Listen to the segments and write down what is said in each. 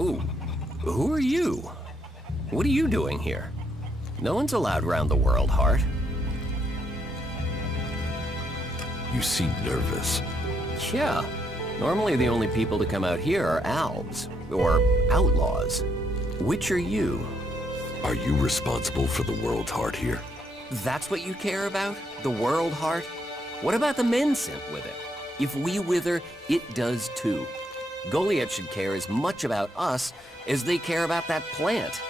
Ooh, who are you? What are you doing here? No one's allowed around the world, Hart. You seem nervous. Yeah. Normally the only people to come out here are albs, or outlaws. Which are you? Are you responsible for the world, Hart, here? That's what you care about? The world, Hart? What about the men sent with it? If we wither, it does too. Goliath should care as much about us as they care about that plant.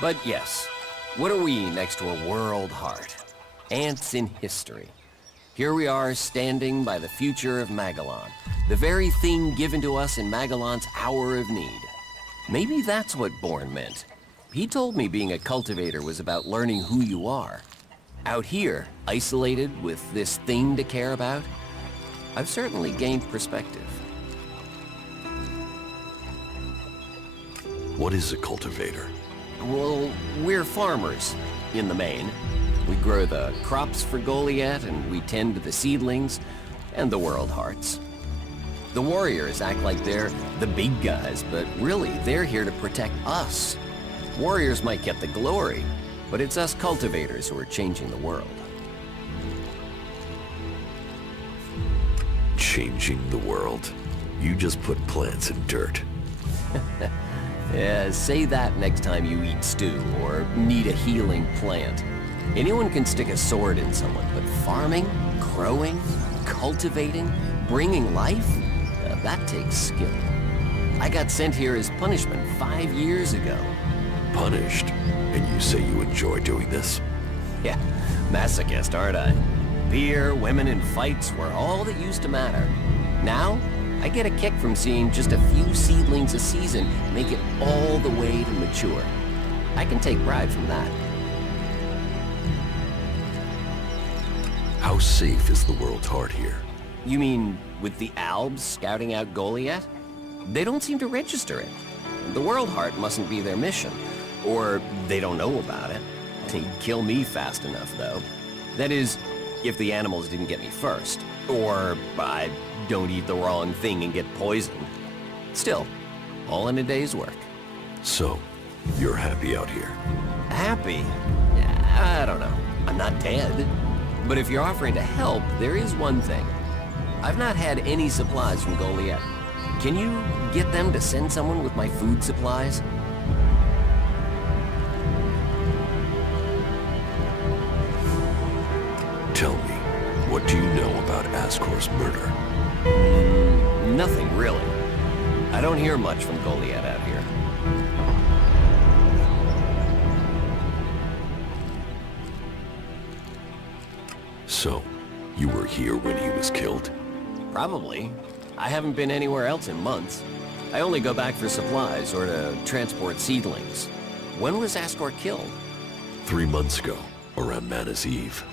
But yes, what are we next to a world, Hart? Ants in history. Here we are standing by the future of Magellan, the very thing given to us in Magellan's hour of need. Maybe that's what Bourne meant. He told me being a cultivator was about learning who you are. Out here, isolated with this thing to care about, I've certainly gained perspective. What is a cultivator? Well, we're farmers, in the main. We grow the crops for Goliath, and we tend to the seedlings and the world hearts. The warriors act like they're the big guys, but really, they're here to protect us. Warriors might get the glory, but it's us cultivators who are changing the world. Changing the world? You just put plants in dirt. Yeah, say that next time you eat stew or need a healing plant. Anyone can stick a sword in someone, but farming, growing, cultivating, bringing life, that takes skill. I got sent here as punishment 5 years ago. Punished? And you say you enjoy doing this? Yeah, masochist, aren't I? Beer, women, and fights were all that used to matter. Now, I get a kick from seeing just a few seedlings a season make it all the way to mature. I can take pride from that. How safe is the world's heart here? You mean with the Albs scouting out Goliath? They don't seem to register it. The World Heart mustn't be their mission. Or they don't know about it. They'd kill me fast enough, though. That is, if the animals didn't get me first. Or I don't eat the wrong thing and get poisoned. Still, all in a day's work. So, you're happy out here? Happy? I don't know. I'm not dead. But if you're offering to help, there is one thing. I've not had any supplies from Goliath. Can you get them to send someone with my food supplies? Tell me, what do you know about Ascor's murder? Nothing, really. I don't hear much from Goliath out here. So, you were here when he was killed? Probably. I haven't been anywhere else in months. I only go back for supplies or to transport seedlings. When was Ascor killed? 3 months ago, around Mana's Eve.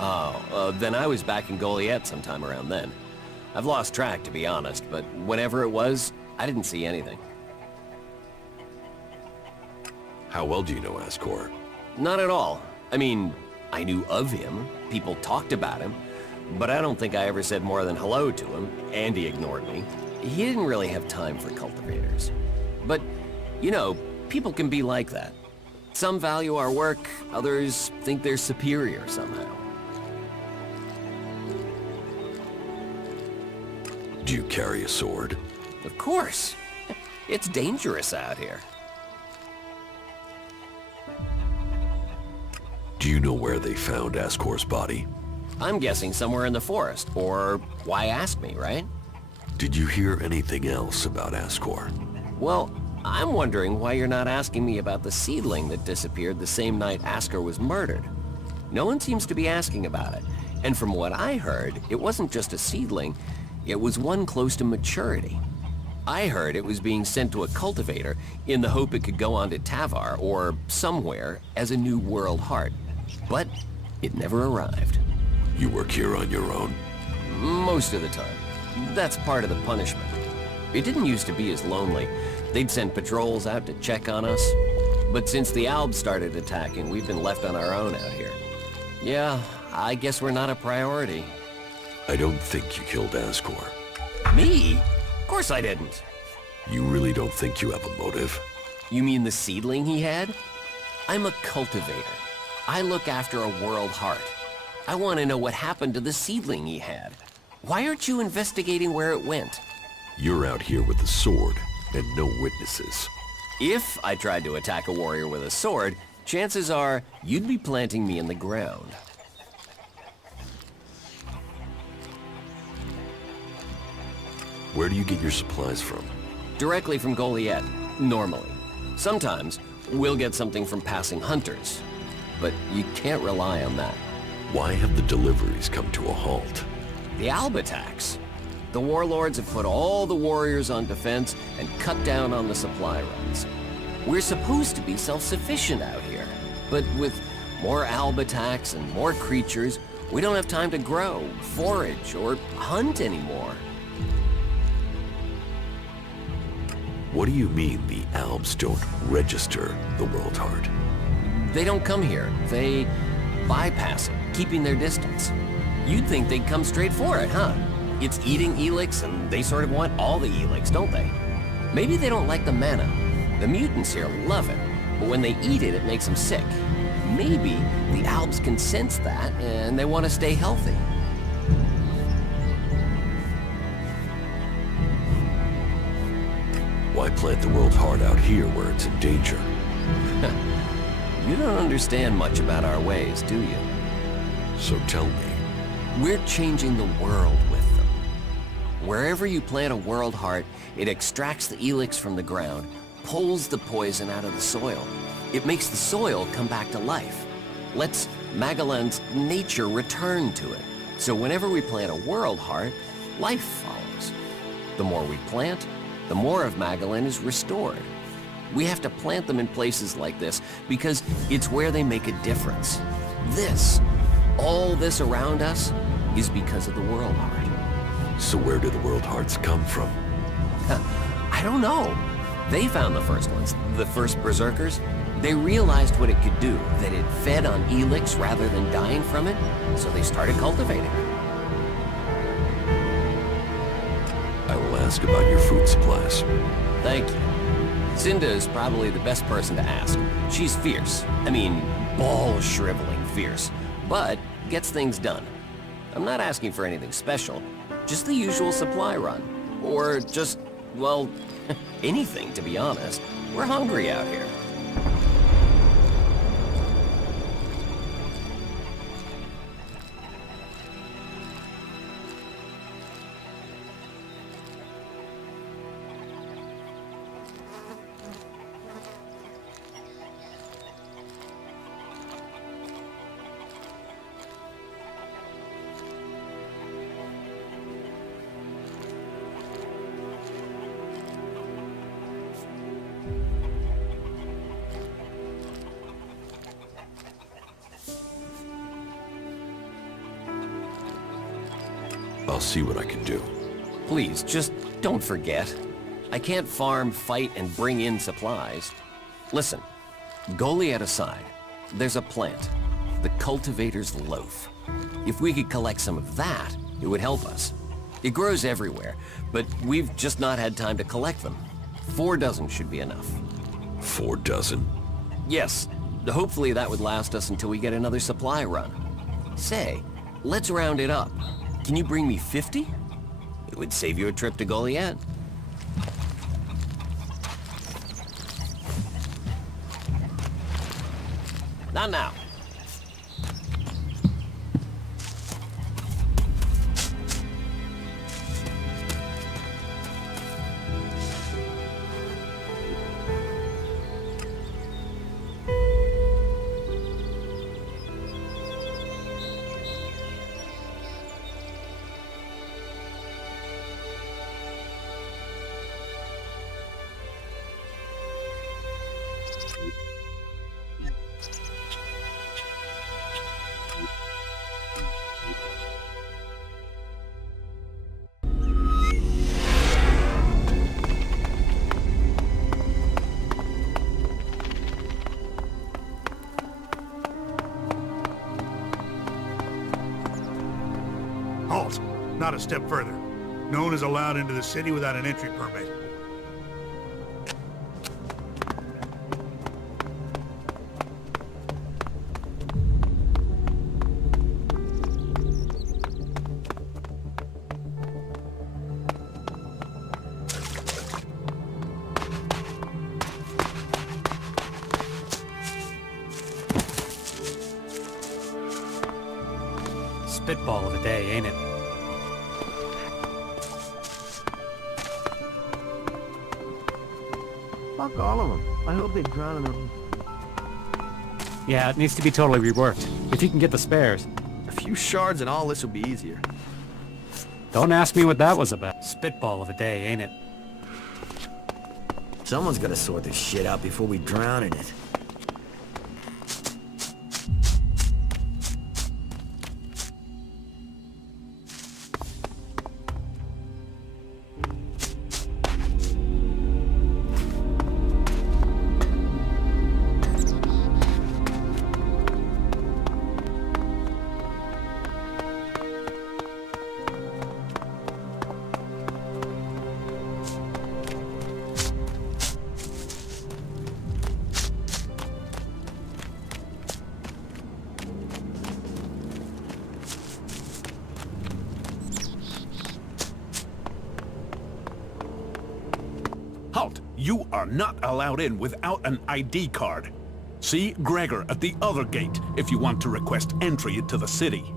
Oh, then I was back in Goliath sometime around then. I've lost track, to be honest, but whenever it was, I didn't see anything. How well do you know Ascor? Not at all. I mean, I knew of him, people talked about him, but I don't think I ever said more than hello to him, and he ignored me. He didn't really have time for cultivators. But, you know, people can be like that. Some value our work, others think they're superior somehow. Do you carry a sword? Of course. It's dangerous out here. Do you know where they found Ascor's body? I'm guessing somewhere in the forest, or why ask me, right? Did you hear anything else about Ascor? Well, I'm wondering why you're not asking me about the seedling that disappeared the same night Ascor was murdered. No one seems to be asking about it, and from what I heard, it wasn't just a seedling, it was one close to maturity. I heard it was being sent to a cultivator in the hope it could go on to Tavar or somewhere as a new world heart. But it never arrived. You work here on your own? Most of the time. That's part of the punishment. It didn't used to be as lonely. They'd send patrols out to check on us. But since the Albs started attacking, we've been left on our own out here. Yeah, I guess we're not a priority. I don't think you killed Ascor. Me? Of course I didn't. You really don't think you have a motive? You mean the seedling he had? I'm a cultivator. I look after a world heart. I want to know what happened to the seedling he had. Why aren't you investigating where it went? You're out here with a sword, and no witnesses. If I tried to attack a warrior with a sword, chances are you'd be planting me in the ground. Where do you get your supplies from? Directly from Goliath, normally. Sometimes, we'll get something from passing hunters. But you can't rely on that. Why have the deliveries come to a halt? The Alb attacks. The warlords have put all the warriors on defense and cut down on the supply runs. We're supposed to be self-sufficient out here. But with more Alb attacks and more creatures, we don't have time to grow, forage, or hunt anymore. What do you mean the Albs don't register the World Heart? They don't come here. They bypass it, keeping their distance. You'd think they'd come straight for it, huh? It's eating Elex, and they sort of want all the Elex, don't they? Maybe they don't like the mana. The mutants here love it, but when they eat it, it makes them sick. Maybe the Albs can sense that, and they want to stay healthy. Why plant the World Heart out here where it's in danger? You don't understand much about our ways, do you? So tell me. We're changing the world with them. Wherever you plant a World Heart, it extracts the Elex from the ground, pulls the poison out of the soil. It makes the soil come back to life. Lets Magellan's nature return to it. So whenever we plant a World Heart, life follows. The more we plant, the more of Magellan is restored. We have to plant them in places like this because it's where they make a difference. All this around us, is because of the World Heart. So where do the World Hearts come from? I don't know. They found the first ones, the first Berserkers. They realized what it could do, that it fed on Elex rather than dying from it, so they started cultivating it. I will ask about your food supplies. Thank you. Cinda is probably the best person to ask. She's fierce. I mean, ball-shriveling fierce. But gets things done. I'm not asking for anything special. Just the usual supply run. Or just, well, anything, to be honest. We're hungry out here. I'll see what I can do. Please, just don't forget. I can't farm, fight, and bring in supplies. Listen, Goliath aside, there's a plant, the Cultivator's Loaf. If we could collect some of that, it would help us. It grows everywhere, but we've just not had time to collect them. 4 dozen should be enough. 4 dozen? Yes, hopefully that would last us until we get another supply run. Say, let's round it up. Can you bring me 50? It would save you a trip to Goliath. Not now. Halt! Not a step further. No one is allowed into the city without an entry permit. Spitball of a day, ain't it? Fuck all of them. I hope they drown in them. Yeah, it needs to be totally reworked. If you can get the spares. A few shards and all this will be easier. Don't ask me what that was about. Spitball of a day, ain't it? Someone's gotta sort this shit out before we drown in it. Halt! You are not allowed in without an ID card. See Gregor at the other gate if you want to request entry into the city.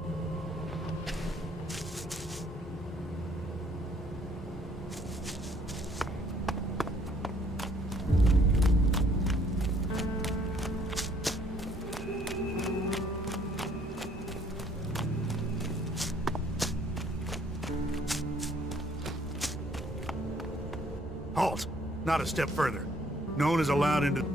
Halt! Not a step further. No one is allowed into...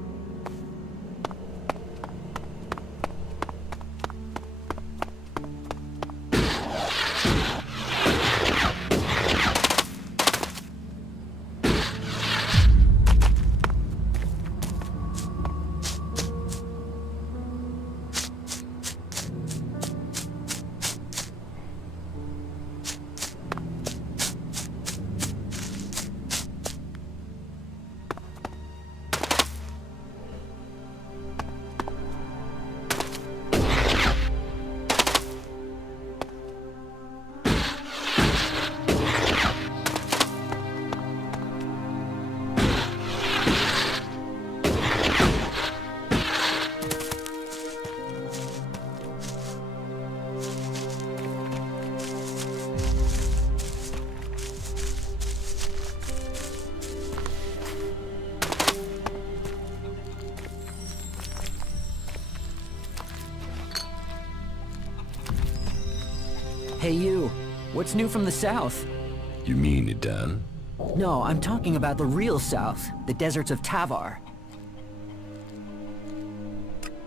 Hey you, what's new from the south? You mean Idan? No, I'm talking about the real south, the deserts of Tavar.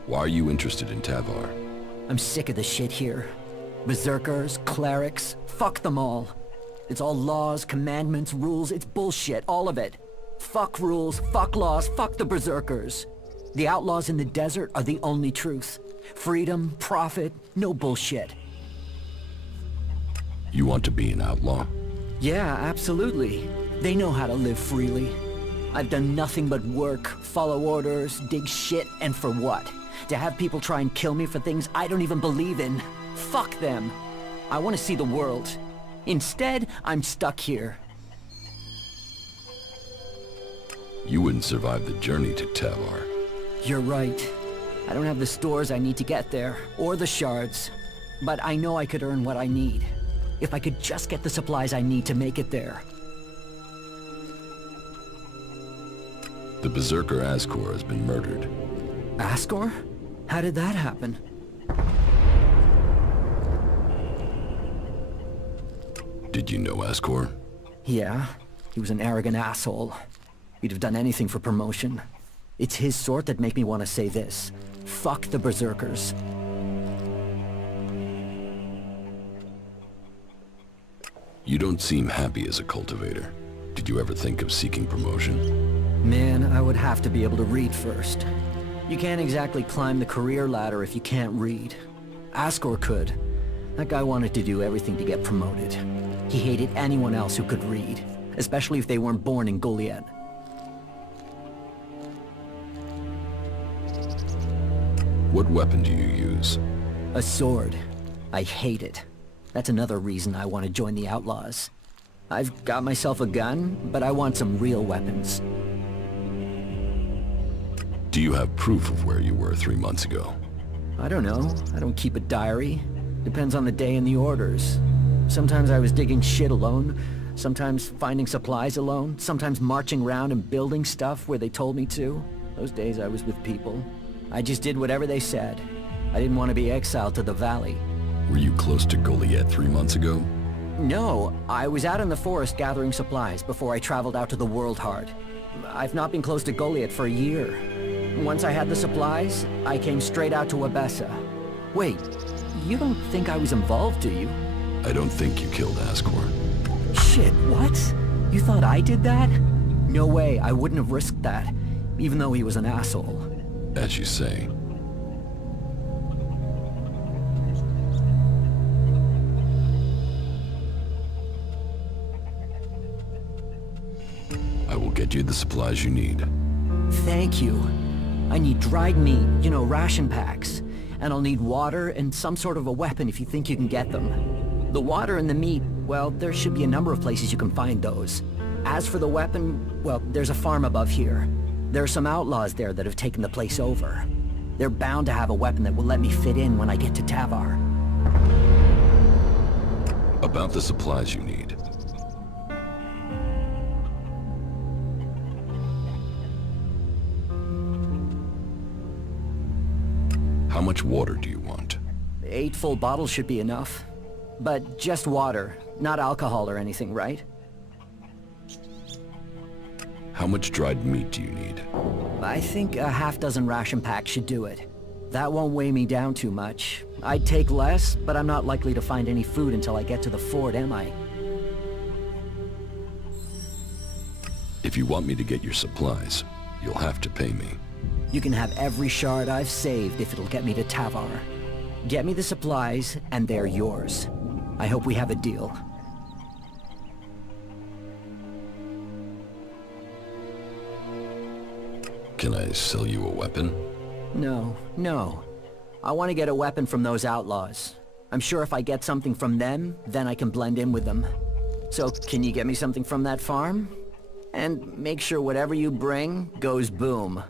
Why are you interested in Tavar? I'm sick of the shit here. Berserkers, clerics, fuck them all. It's all laws, commandments, rules, it's bullshit, all of it. Fuck rules, fuck laws, fuck the berserkers. The outlaws in the desert are the only truth. Freedom, profit, no bullshit. You want to be an outlaw? Yeah, absolutely. They know how to live freely. I've done nothing but work, follow orders, dig shit, and for what? To have people try and kill me for things I don't even believe in. Fuck them. I want to see the world. Instead, I'm stuck here. You wouldn't survive the journey to Tavar. You're right. I don't have the stores I need to get there, or the shards. But I know I could earn what I need. If I could just get the supplies I need to make it there. The Berserker Ascor has been murdered. Ascor? How did that happen? Did you know Ascor? Yeah, he was an arrogant asshole. He'd have done anything for promotion. It's his sort that make me want to say this. Fuck the Berserkers. You don't seem happy as a cultivator. Did you ever think of seeking promotion? Man, I would have to be able to read first. You can't exactly climb the career ladder if you can't read. Ascor could. That guy wanted to do everything to get promoted. He hated anyone else who could read, especially if they weren't born in Goliad. What weapon do you use? A sword. I hate it. That's another reason I want to join the Outlaws. I've got myself a gun, but I want some real weapons. Do you have proof of where you were 3 months ago? I don't know. I don't keep a diary. Depends on the day and the orders. Sometimes I was digging shit alone, sometimes finding supplies alone, sometimes marching around and building stuff where they told me to. Those days I was with people. I just did whatever they said. I didn't want to be exiled to the valley. Were you close to Goliath 3 months ago? No, I was out in the forest gathering supplies before I traveled out to the World Heart. I've not been close to Goliath for a year. Once I had the supplies, I came straight out to Abessa. Wait, you don't think I was involved, do you? I don't think you killed Ascor. Shit, what? You thought I did that? No way, I wouldn't have risked that, even though he was an asshole. As you say. I will get you the supplies you need. Thank you. I need dried meat, you know, ration packs. And I'll need water and some sort of a weapon if you think you can get them. The water and the meat, well, there should be a number of places you can find those. As for the weapon, well, there's a farm above here. There are some outlaws there that have taken the place over. They're bound to have a weapon that will let me fit in when I get to Tavar. About the supplies you need. How much water do you want? 8 full bottles should be enough. But just water, not alcohol or anything, right? How much dried meat do you need? I think a half-dozen ration packs should do it. That won't weigh me down too much. I'd take less, but I'm not likely to find any food until I get to the fort, am I? If you want me to get your supplies, you'll have to pay me. You can have every shard I've saved if it'll get me to Tavar. Get me the supplies, and they're yours. I hope we have a deal. Can I sell you a weapon? No. I want to get a weapon from those outlaws. I'm sure if I get something from them, then I can blend in with them. So, can you get me something from that farm? And make sure whatever you bring goes boom.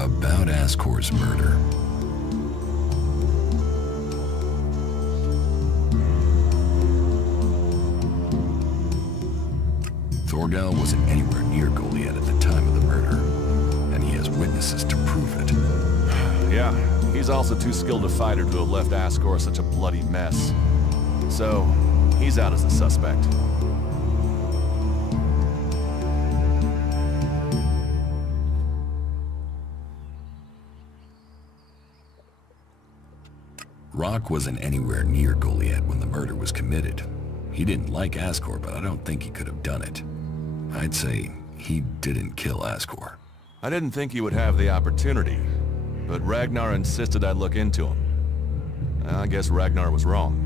About Ascor's murder. Thorgal wasn't anywhere near Goliath at the time of the murder, and he has witnesses to prove it. Yeah, he's also too skilled a fighter to have left Ascor such a bloody mess. So, he's out as a suspect. Rock wasn't anywhere near Goliath when the murder was committed. He didn't like Ascor, but I don't think he could have done it. I'd say he didn't kill Ascor. I didn't think he would have the opportunity, but Ragnar insisted I look into him. I guess Ragnar was wrong.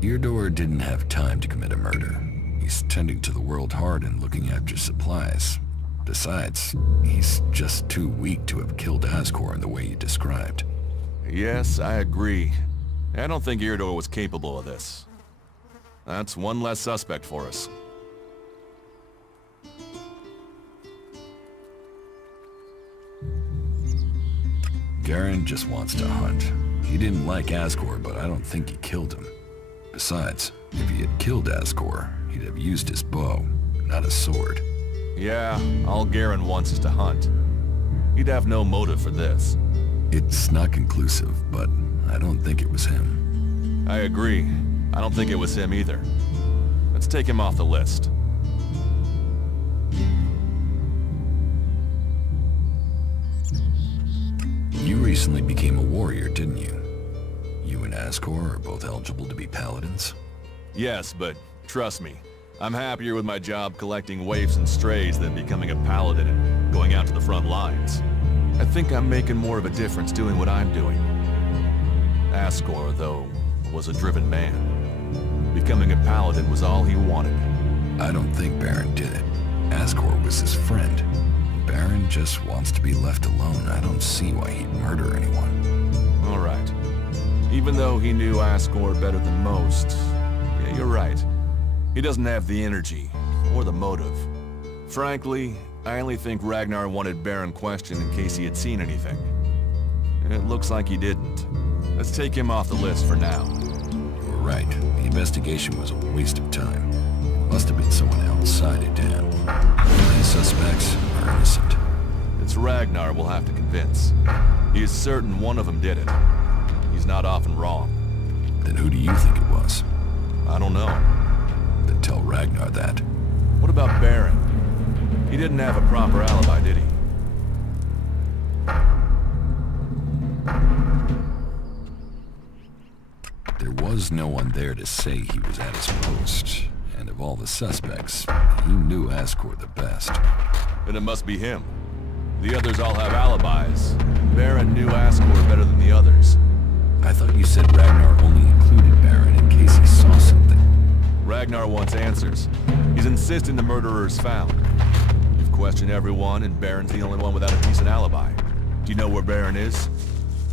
Eardor didn't have time to commit a murder. He's tending to the world hard and looking after supplies. Besides, he's just too weak to have killed Ascor in the way you described. Yes, I agree. I don't think Eardor was capable of this. That's one less suspect for us. Garen just wants to hunt. He didn't like Ascor, but I don't think he killed him. Besides, if he had killed Ascor, he'd have used his bow, not a sword. Yeah, all Garen wants is to hunt. He'd have no motive for this. It's not conclusive, but I don't think it was him. I agree. I don't think it was him either. Let's take him off the list. You recently became a warrior, didn't you? You and Ascor are both eligible to be paladins? Yes, but trust me, I'm happier with my job collecting waifs and strays than becoming a paladin and going out to the front lines. I think I'm making more of a difference doing what I'm doing. Ascor, though, was a driven man. Becoming a paladin was all he wanted. I don't think Baron did it. Ascor was his friend. Baron just wants to be left alone. I don't see why he'd murder anyone. All right. Even though he knew Ascor better than most, yeah, you're right. He doesn't have the energy or the motive. Frankly, I only think Ragnar wanted Baron questioned in case he had seen anything. It looks like he didn't. Let's take him off the list for now. You were right. The investigation was a waste of time. Must have been someone outside of Dan. The suspects are innocent. It's Ragnar we'll have to convince. He is certain one of them did it. He's not often wrong. Then who do you think it was? I don't know. Then tell Ragnar that. What about Baron? He didn't have a proper alibi, did he? There was no one there to say he was at his post. And of all the suspects, he knew Ascor the best. Then it must be him. The others all have alibis. Baron knew Ascor better than the others. I thought you said Ragnar only included Baron in case he saw something. Ragnar wants answers. He's insisting the murderer is found. You've questioned everyone, and Baron's the only one without a decent alibi. Do you know where Baron is?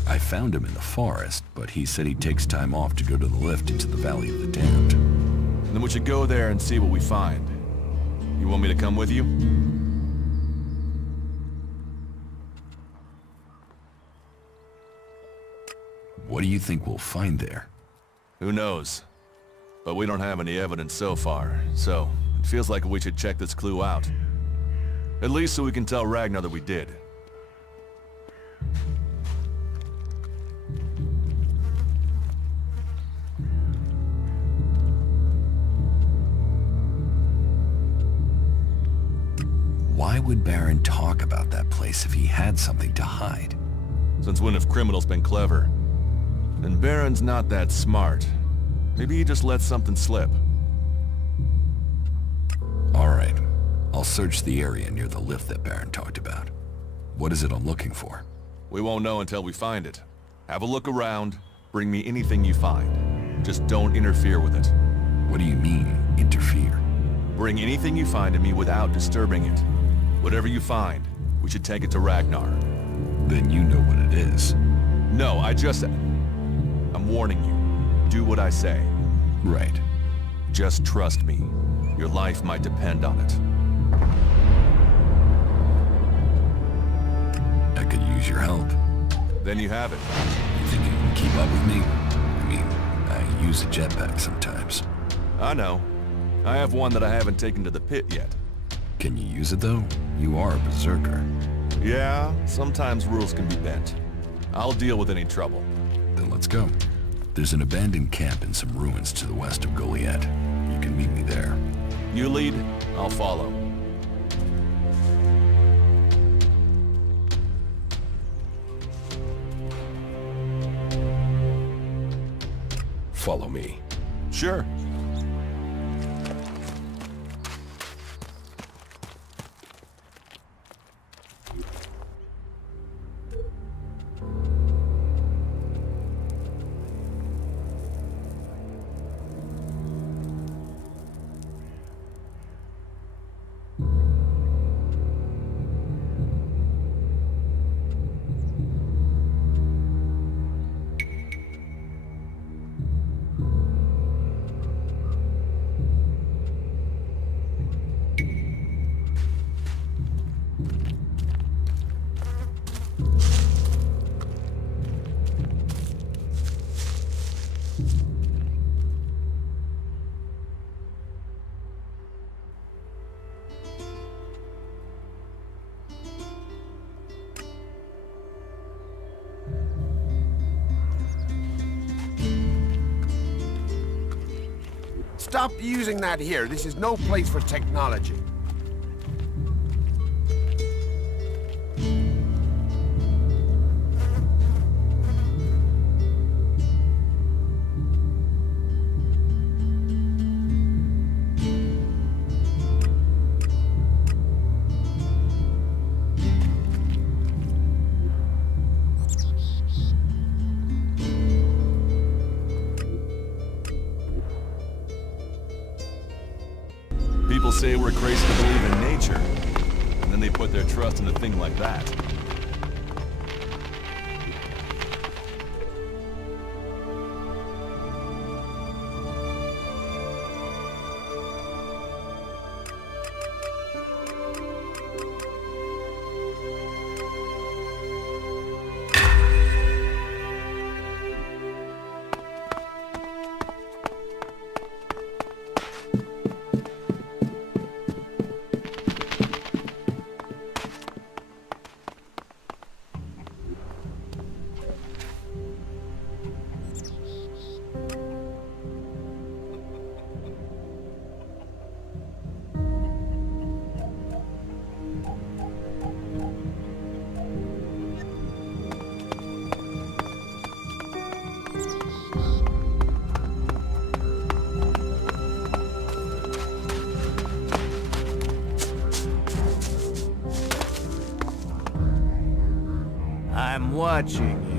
I found him in the forest, but he said he takes time off to go to the lift into the Valley of the Damned. Then we should go there and see what we find. You want me to come with you? What do you think we'll find there? Who knows? But we don't have any evidence so far, so it feels like we should check this clue out. At least so we can tell Ragnar that we did. Why would Baron talk about that place if he had something to hide? Since when have criminals been clever? And Baron's not that smart. Maybe he just let something slip. All right. I'll search the area near the lift that Baron talked about. What is it I'm looking for? We won't know until we find it. Have a look around. Bring me anything you find. Just don't interfere with it. What do you mean, interfere? Bring anything you find to me without disturbing it. Whatever you find, we should take it to Ragnar. Then you know what it is. No, I'm warning you. Do what I say. Right. Just trust me. Your life might depend on it. I could use your help. Then you have it. You think you can keep up with me? I mean, I use a jetpack sometimes. I know. I have one that I haven't taken to the pit yet. Can you use it though? You are a berserker. Yeah, sometimes rules can be bent. I'll deal with any trouble. Then let's go. There's an abandoned camp in some ruins to the west of Goliath. You can meet me there. You lead, I'll follow. Follow me. Sure. Stop using that here. This is no place for technology. People say we're crazy to believe in nature, and then they put their trust in a thing like that. I'm watching